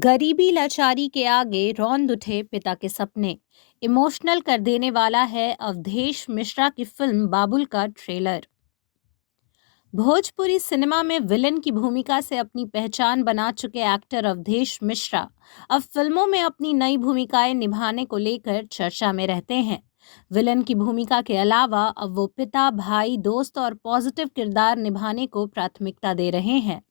गरीबी लाचारी के आगे रौंद उठे पिता के सपने। इमोशनल कर देने वाला है अवधेश मिश्रा की फिल्म बाबुल का ट्रेलर। भोजपुरी सिनेमा में विलन की भूमिका से अपनी पहचान बना चुके एक्टर अवधेश मिश्रा अब फिल्मों में अपनी नई भूमिकाएं निभाने को लेकर चर्चा में रहते हैं। विलन की भूमिका के अलावा अब वो पिता, भाई, दोस्त और पॉजिटिव किरदार निभाने को प्राथमिकता दे रहे हैं।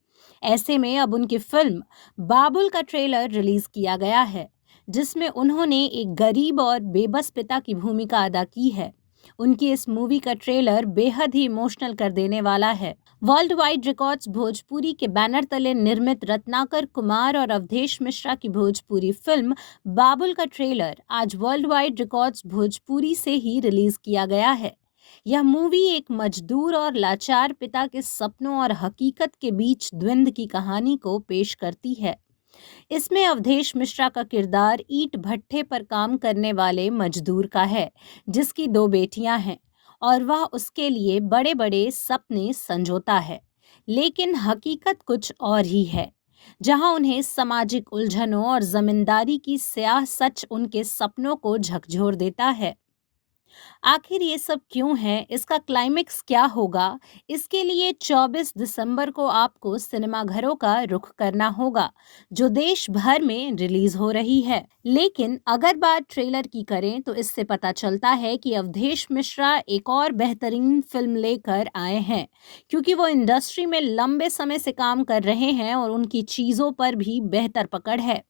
ऐसे में अब उनकी फिल्म बाबुल का ट्रेलर रिलीज किया गया है, जिसमें उन्होंने एक गरीब और बेबस पिता की भूमिका अदा की है। उनकी इस मूवी का ट्रेलर बेहद ही इमोशनल कर देने वाला है। वर्ल्ड वाइड रिकॉर्ड्स भोजपुरी के बैनर तले निर्मित रत्नाकर कुमार और अवधेश मिश्रा की भोजपुरी फिल्म बाबुल का ट्रेलर आज वर्ल्ड वाइड रिकॉर्ड्स भोजपुरी से ही रिलीज किया गया है। यह मूवी एक मजदूर और लाचार पिता के सपनों और हकीकत के बीच द्वंद्व की कहानी को पेश करती है। इसमें अवधेश मिश्रा का किरदार ईंट भट्ठे पर काम करने वाले मजदूर का है, जिसकी दो बेटियां हैं और वह उसके लिए बड़े बड़े सपने संजोता है। लेकिन हकीकत कुछ और ही है, जहां उन्हें सामाजिक उलझनों और जमींदारी की स्याह सच उनके सपनों को झकझोर देता है। आखिर ये सब क्यों है, इसका क्लाइमेक्स क्या होगा, इसके लिए 24 दिसंबर को आपको सिनेमाघरों का रुख करना होगा, जो देश भर में रिलीज हो रही है। लेकिन अगर बात ट्रेलर की करें तो इससे पता चलता है कि अवधेश मिश्रा एक और बेहतरीन फिल्म लेकर आए हैं, क्योंकि वो इंडस्ट्री में लंबे समय से काम कर रहे हैं और उनकी चीजों पर भी बेहतर पकड़ है।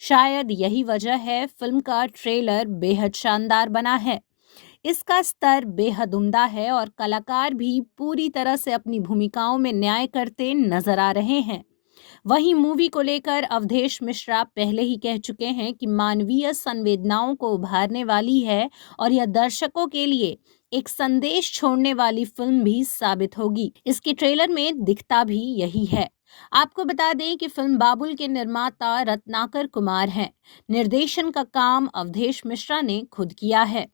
शायद यही वजह है फिल्म का ट्रेलर बेहद शानदार बना है। इसका स्तर बेहद उम्दा है और कलाकार भी पूरी तरह से अपनी भूमिकाओं में न्याय करते नजर आ रहे हैं। वहीं मूवी को लेकर अवधेश मिश्रा पहले ही कह चुके हैं कि मानवीय संवेदनाओं को उभारने वाली है और यह दर्शकों के लिए एक संदेश छोड़ने वाली फिल्म भी साबित होगी। इसके ट्रेलर में दिखता भी यही है। आपको बता दें कि फिल्म बाबुल के निर्माता रत्नाकर कुमार हैं। निर्देशन का काम अवधेश मिश्रा ने खुद किया है।